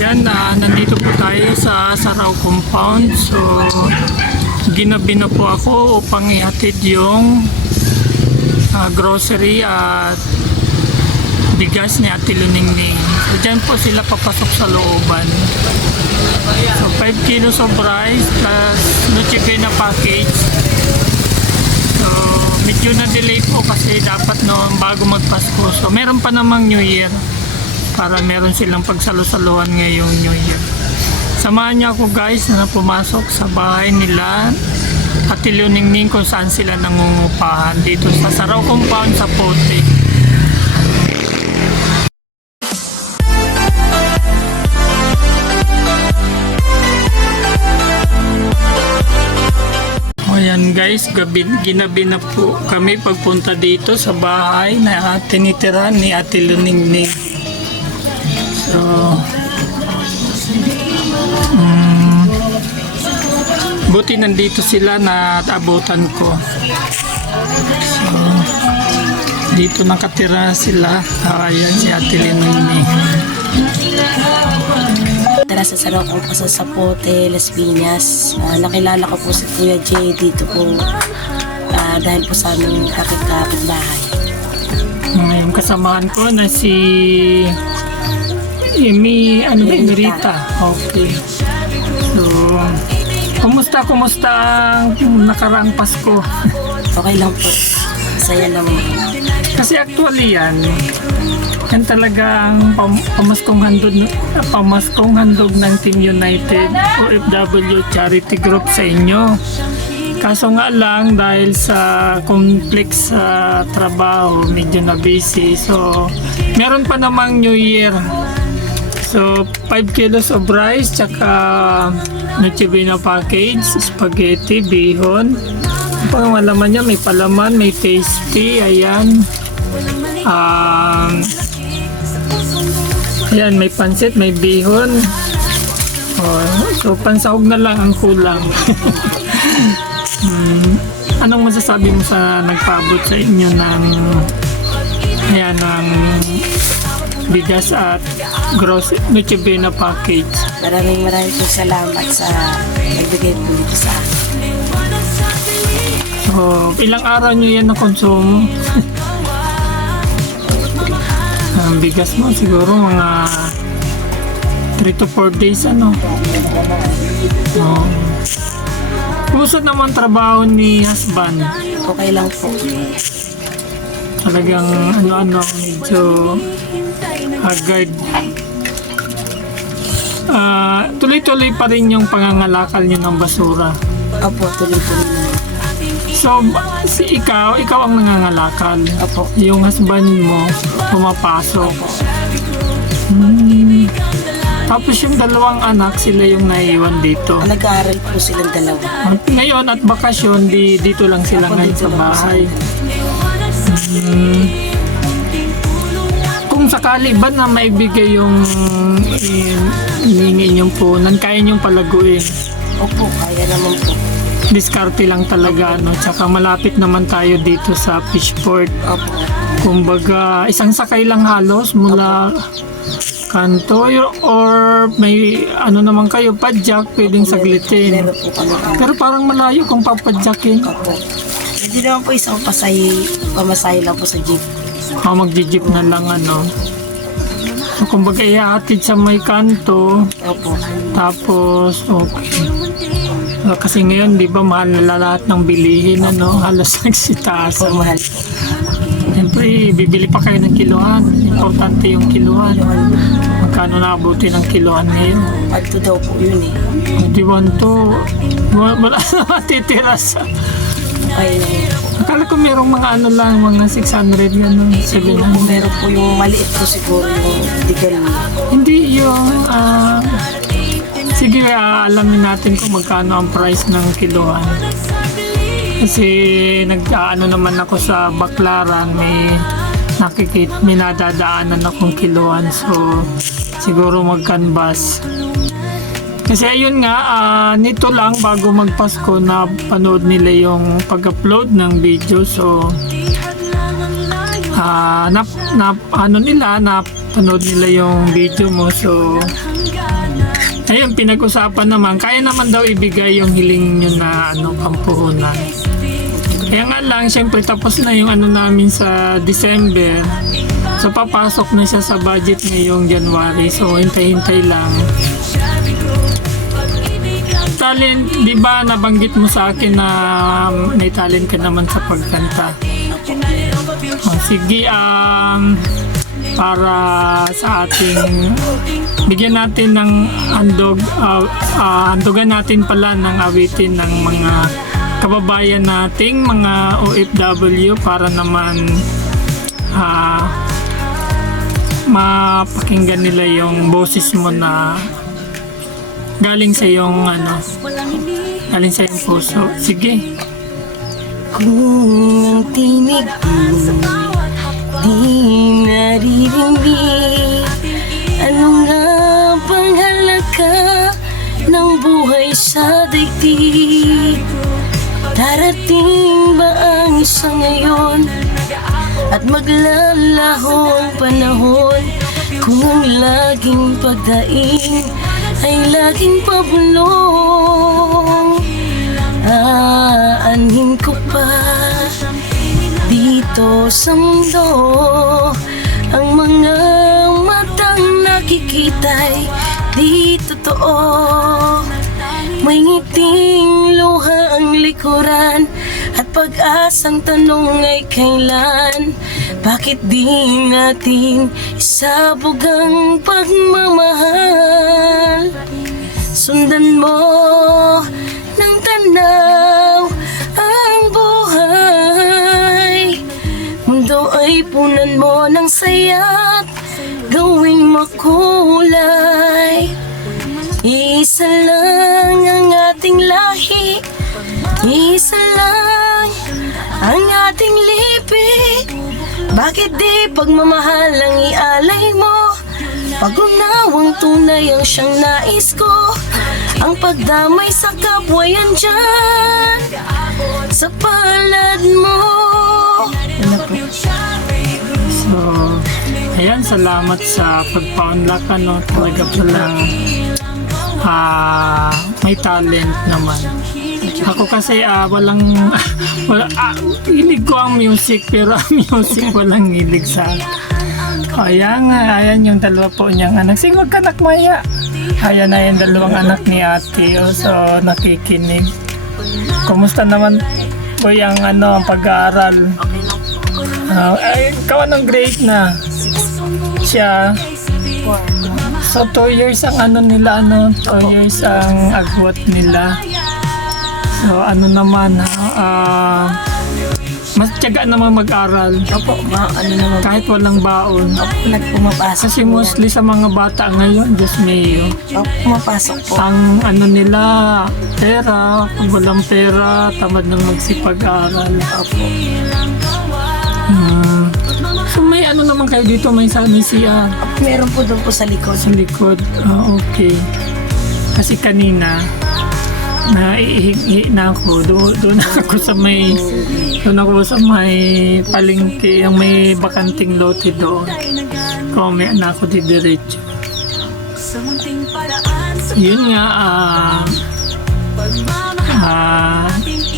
Yan, nandito po tayo sa Saraw Compound. So, ginabi na po ako upang ihatid yung grocery at bigas ni Ate Luningning. So, dyan po sila papasok sa looban. So, 5 kilos of rice plus Noche Buena package. So, medyo na-delay po kasi dapat noon bago magpasko. So, meron pa namang New Year para meron silang pagsalo-saluhan ngayong New Year. Samahan niyo ako guys na pumasok sa bahay nila Ate Luningning kung saan sila nangungupahan dito sa Saraw Compound sa Pote. Ayan guys, ginabi na po kami pagpunta dito sa bahay na tinitirahan ni Ate Luningning. So, buti nandito sila na abutan ko. So, dito nakatira sila. Ayan si Ate Luningning. Tara sa Saraw ko po sa Zapote, Las Piñas. Nakilala ko po si Kuya Jay dito po dahil po sa aming kapit-bahay. Yung kasamahan ko na si Emirita. Okay. So, kumusta ang nakaraang Pasko? Okay lang po. Masaya lang. Kasi actually yan talagang pamaskong handog ng Team United OFW Charity Group sa inyo. Kaso nga lang dahil sa complex sa trabaho, medyo na busy. So, meron pa namang New Year. So, 5 kilos of rice, tsaka Noche Buena package, spaghetti, bihon. Pang malaman niya, may palaman, may tasty, ayan. Ayan, may pansit, may bihon. So, pansahog na lang ang kulang. Anong masasabi mo sa nagpaabot sa inyo ng bigas at Noche Buena package? Maraming po salamat sa nagbigay po dito sa akin. So, ilang araw nyo yan na konsumo? Ang bigas mo siguro mga 3 to 4 days Kumusta naman trabaho ni husband? Okay lang po. Talagang medyo haggard. Tuloy-tuloy pa rin yung pangangalakal niyo ng basura. Opo, tuloy-tuloy. So, ikaw ang nangangalakal. Opo. Yung husband mo pumapasok. Tapos yung dalawang anak, sila yung naiwan dito. Nag-aaral po silang dalawa. Ngayon at bakasyon, dito lang sila ngayon sa bahay. Kung sakali ba na maibigay yung hiningi niyong punan, kaya niyong palaguin? Opo, kaya naman po. Diskarte lang talaga, Tsaka malapit naman tayo dito sa Fishport. Opo. Kumbaga, isang sakay lang halos mula kanto or may naman kayo, padjak, pwedeng saglitin. Meron po kami. Pero parang malayo kung papadjakin. Opo. Hindi naman po isang pamasahe lang po sa jeep. Magji-jeep na lang, So, kumbaga, ihahatid sa may kanto. Opo. Tapos, okay. Kasi ngayon, di ba, mahal na lahat ng bilihin, halos nagsitaasan. Mahal. Siyempre, bibili pa kayo ng kiluhan. Importante yung kiluhan. Magkano naabuti ng kiluhan ngayon? Alto daw po yun eh. 21 wala na matitira sa... Ay, Akala ko merong mga mga 600 gano'n, 700. meron po yung maliit po siguro yung tigal niya. Hindi yung... sige, alamin natin kung magkano ang price ng kiluhan. Kasi naman ako sa Baclaran, may nadadaanan akong kiluhan. So, siguro mag-canvas. Kasi ayun nga, nito lang bago magpasko na panood nila yung pag-upload ng video. So, napanood nila yung video mo. So, Ayun, pinag-usapan naman, kaya naman daw ibigay yung hiling nyo na pampuhunan. Kaya nga lang, syempre tapos na yung namin sa December. So papasok na siya sa budget ngayong January. So hintay-hintay lang. Talent, di ba nabanggit mo sa akin na may talent ka naman sa pagkanta? Sige, para sa ating bigyan natin ng handugan natin pala ng awitin ng mga kababayan nating mga OFW para naman mapakinggan nila yung boses mo na galing sa iyong galing sa iyong puso. Sige. Kung ang tinig mo di naririnig, ano nga bang halaga ng buhay sa daigdig? Darating ba ang isang ngayon at maglalahong panahon kung ang laging pagdaing ay laging pabulong? Aanhin ko pa dito sa mundo ang mga matang nakikita'y di totoo. May ngiting luha ang likuran at pag-asang tanong ay kailan? Bakit di natin isabog ang pagmamahal? Sundan mo ng tanaw ang buhay. Mundo ay punan mo ng saya't gawing makulay. Isa lang ang ating lahi, isa lang ang ating lipi. Bakit di pagmamahal ang ialay mo? Pag-unawang tunay ang siyang nais ko. Ang pagdamay sa kapwa yan dyan sa palad mo. So, ayan, salamat sa pagpaunlak, talaga palang may talent naman. Ako kasi hilig ko ang music, pero ang music walang hilig sa akin. Ayan yung dalawa po niyang anak. Sige, wag ka nakmaya. Ayan na yung dalawang anak ni ate. So, nakikinig. Kumusta naman po yung ang pag-aaral? Ikaw anong grade na? Siya. So 2 years ang 2 years ang agwat nila. So naman, mas tiyaga naman mag-aral. Opo, naman. Kahit walang baon. Opo, nagpumapasok. Kasi mostly sa mga bata ngayon, Diyos mayo. Opo, pumapasok po. Ang nila, pera. Kung walang pera, tamad nang magsipag-aral. Opo. So may naman kayo dito, may CR. Meron po doon po sa likod. Sa likod, okay. Kasi kanina, naiihi na ako. Doon ako sa may palengke, yung may bakanting lote doon. Kome na ako didiretso. Yun nga,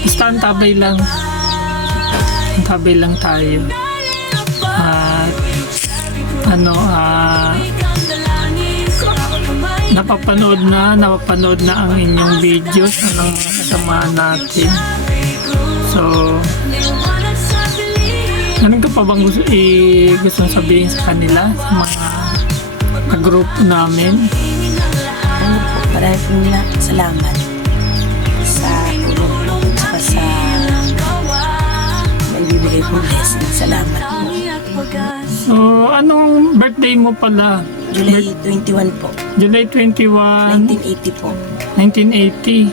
basta ang tabay lang. Ang tabay lang tayo. At napapanood na ang inyong videos ng kasamahan natin. So, ano ka pa bang gusto sabihin sa kanila, sa mga group namin? Maraming salamat sa tulong at sa may bibigay pong blessing. Salamat po. So, anong birthday mo pala? July 21 po. July 21, 1980 po. 1980.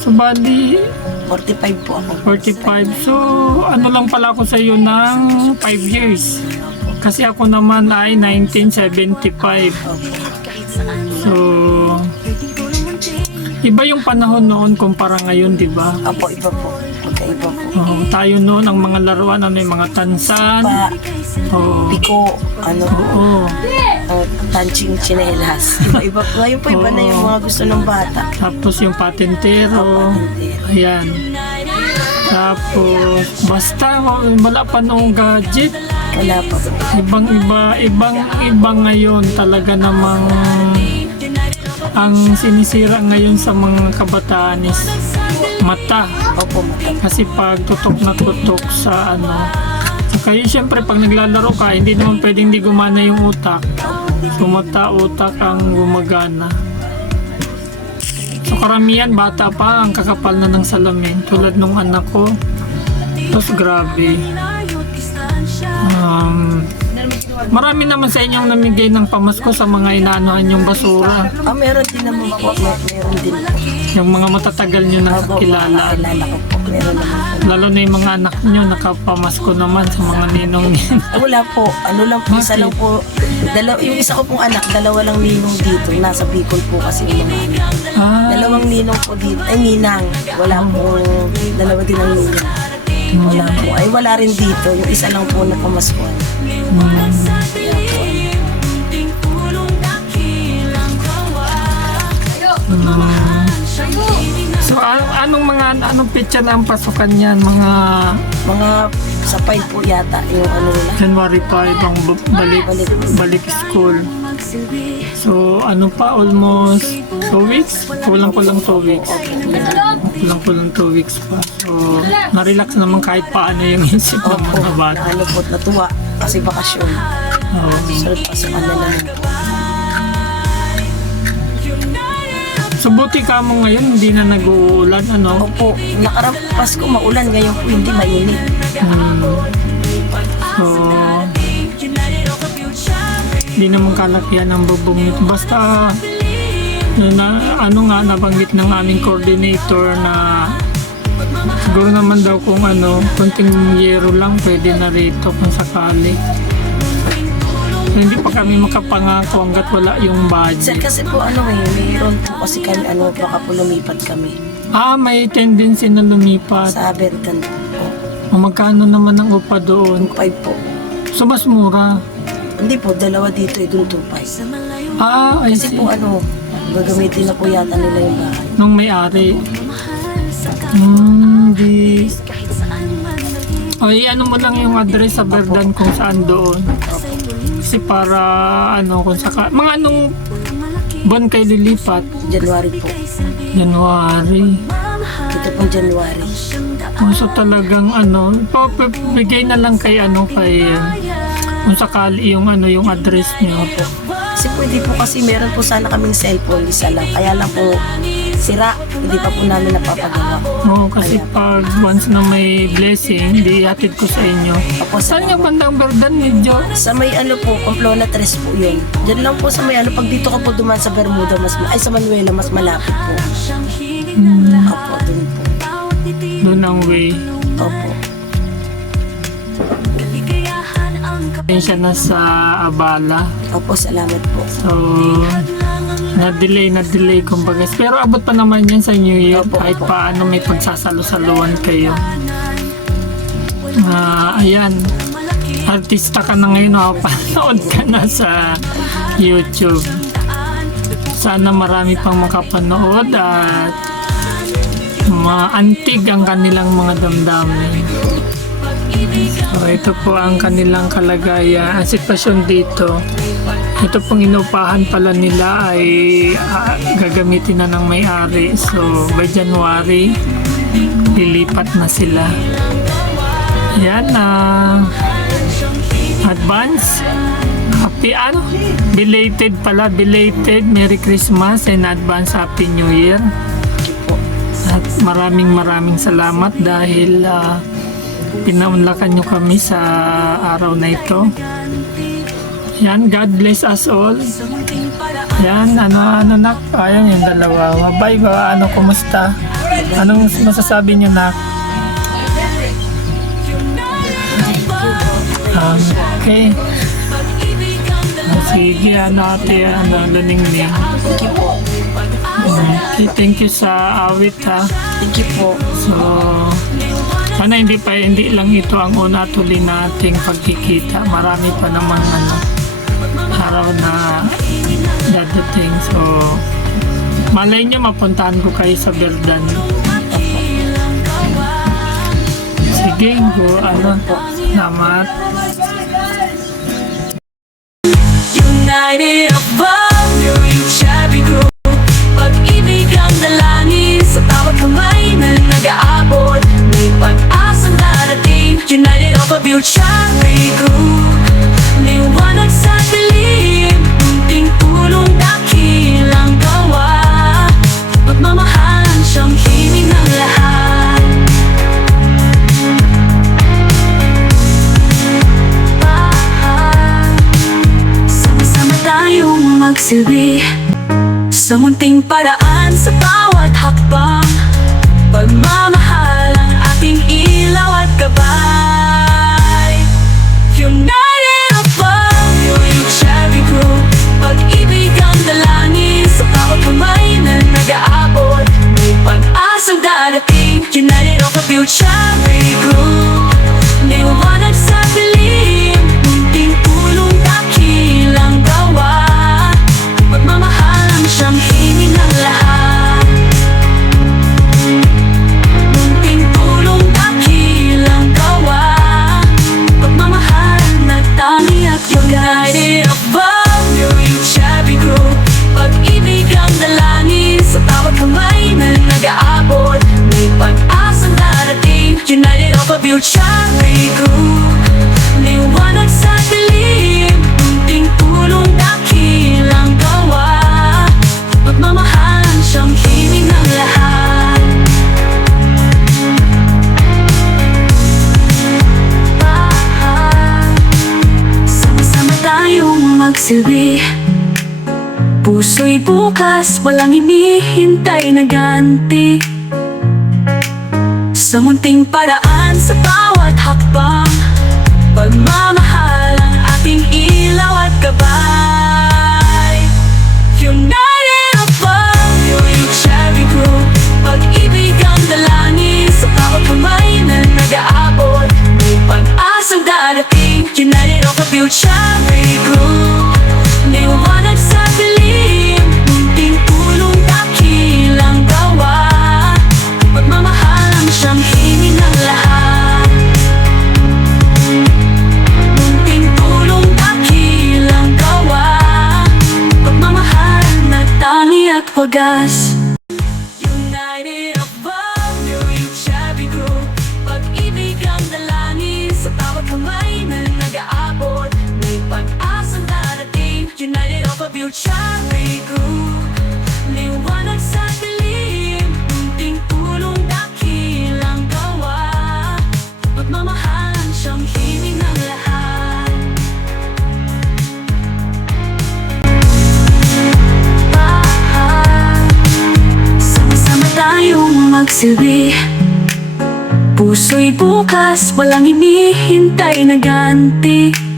So, bali, 45 po ako. 45. So, lang pala ako sa iyo ng 5 years. Kasi ako naman ay 1975. So, iba yung panahon noon kumpara ngayon, di ba? Apo, iba po. Magkaiba po. Tayo noon, ang mga laruan, yung mga tansan. Pa, Oo. piko, Oo. Tanching chinelas. Iba-iba po. Ngayon po, iba na yung mga gusto ng bata. Tapos yung patintero. Ayan. Tapos, basta wala pa noong gadget. Wala pa po. Ibang ngayon talaga namang ang sinisira ngayon sa mga kabataan is mata. Opo, mata. Kasi pag tutok na tutok sa ano, kaya syempre pag naglalaro ka, hindi naman pwedeng hindi gumana yung utak. So mata, utak ang gumagana. So karamihan bata pa ang kakapal na ng salamin tulad nung anak ko. Tapos grabe. Marami naman sa inyong namigay ng pamasko sa mga inaanohan yung basura. Meron din naman po. Meron din po. Yung mga matatagal nyo na kakilala. Kilala ko po. Meron naman po. Lalo na yung mga anak nyo nakapamasko naman sa mga ninong nyo. Wala po. Ano lang po. Isa lang po. Yung isa ko pong anak, dalawa lang ninong dito. Nasa Bicol po kasi yung mga anak. Dalawang ninong po dito. Ay, ninang. Wala po. Dalawa din ang ninang. Wala po. Ay, wala rin dito. Yung isa lang po na pamaskuhan. Kaya po. So, anong picture na ang pasukan yan? Mga sa 5 po yata yung ano nila. January 5 ang balik school. So, ano pa? Almost 2 weeks? Kulang 2 weeks. Kulang 2 weeks pa. So, na-relax naman kahit paano yung isip ng mga bata. Ano po, natuwa kasi bakasyon. So, pasukan na naman po. So, buti ka mo ngayon, hindi na nag-uulan, ano? Opo, nakarampas ko maulan, ngayon po hindi mainit. So, hindi naman kalakihan ang bubong nito. Basta, nabanggit ng aming coordinator na siguro naman daw kung konting yero lang pwede na rito kung sakali. So, hindi pa kami makapangako hanggat wala yung Sir, budget. kasi po mayroon po kasi kami, baka po lumipat kami May tendency na lumipat. sa Bertan po. O magkano naman ang upa doon? 5 po. So, mas mura. Hindi po, dalawa dito, doon 2.5. I Kasi see. po gagamitin na po yata nila yung bahay. Nung may-ari. Di. Ano mo lang yung address sa Verdan kung saan doon. Kasi para kung mga anong buwan kayo lilipat? January po. January. Ito po January. So talagang bigay na lang kay kung sakali yung address niyo. Kasi pwede po kasi meron po sana kaming cellphone, isa lang. Kaya lang po sira, hindi pa po namin napapagawa. Oo, kasi pag once na may blessing, di hatid ko sa inyo. Opo, Saan nga bandang Verdan medyo? sa may po, Pamplona 3 po yun. Diyan lang po sa may pag dito ka po duman sa Bermuda, sa Manuela, mas malapit po. Opo, dun po. Doon ang way. Opo. Siya na sa Abala. Opo, salamat po. So, na-delay kumbaga. Pero abot pa naman yan sa New Year. Opo, Kahit opo. paano may pagsasalo-saluan kayo. Ayan. Artista ka na ngayon. Nakapanood ka na sa YouTube. Sana marami pang makapanood at maantig ang kanilang mga damdamin. So, ito po ang kanilang kalagayan, ang sitwasyon dito. Ito pong inupahan pala nila ay gagamitin na ng may-ari. So, by January, lilipat na sila. Yan, advance. Happy, belated Merry Christmas and advance Happy New Year. At maraming salamat dahil pinaunlakan nyo kami sa araw na ito. Yan, God bless us all. Yan, nak? Ayan yung dalawa. Bye ba? Kumusta? Anong masasabi nyo, nak? Okay. Sige, ate, Luningning. Okay, thank you sa awit, ha. Thank you po. So, sana hindi lang ito ang una tuloy nating pagkikita. Marami pa naman araw na dadating. So, malay nyo mapuntahan ko kayo sa Berdan. Sige, go, salamat. United above your shabby group. Pag-ibig ang dalangin sa bawat kamay na nag-aabot. May pag-asang darating. United of a shabby group. Liwanag sa dilim, munting tulong dakilang gawa. Pagmamahalan siyang himig ng lahat. Sama-sama tayong magsilbi sa munting paraan sa bawat hakbang. Pagmamahal ang ating ilaw at gabay. United above your shabby group. Pag-ibig ang dalangin sa bawat kamay na nag-aabot. May pag-asang darating. United of a shabby group. Liwanag sa dilim, munting tulong dakilang gawa. Pagmamahal ang siyang himig ng lahat. Munting tulong dakilang gawa. Pagmamahal na tanging at united above your shabby group. Pag-ibig ang dalangin sa bawat kamay na nag-aabot. May pag-asang darating. United of a shabby group. Liwanag sa dilim, munting tulong dakilang gawa. Pagmamahal ang siyang himig ng lahat. Sama-sama tayong magsilbi. Puso'y bukas, walang hinihintay na ganti. Sa munting paraan sa bawat hakbang. Pagmamahal ang ating ilaw at gabay. United above your shabby group. Pag-ibig ang dalangin sa bawat kamay na nag-aabot. May pag-asang darating. United of a shabby group. Liwanag sa dilim, munting tulong dakilang gawa. Pagmamahal ang siyang himig ng lahat. Munting tulong dakilang gawa. Pagmamahal na tangi at wagas. United above your shabby group. Pag-ibig ang dalangin sa bawat kamay na nag-aabot. May pag-asang darating. United of a shabby group. Liwanag sa dilim, munting tulong dakilang gawa. Pagmamahal ang siyang himig ng lahat. Sama-sama tayong magsilbi. Puso'y bukas, walang hinihintay na ganti.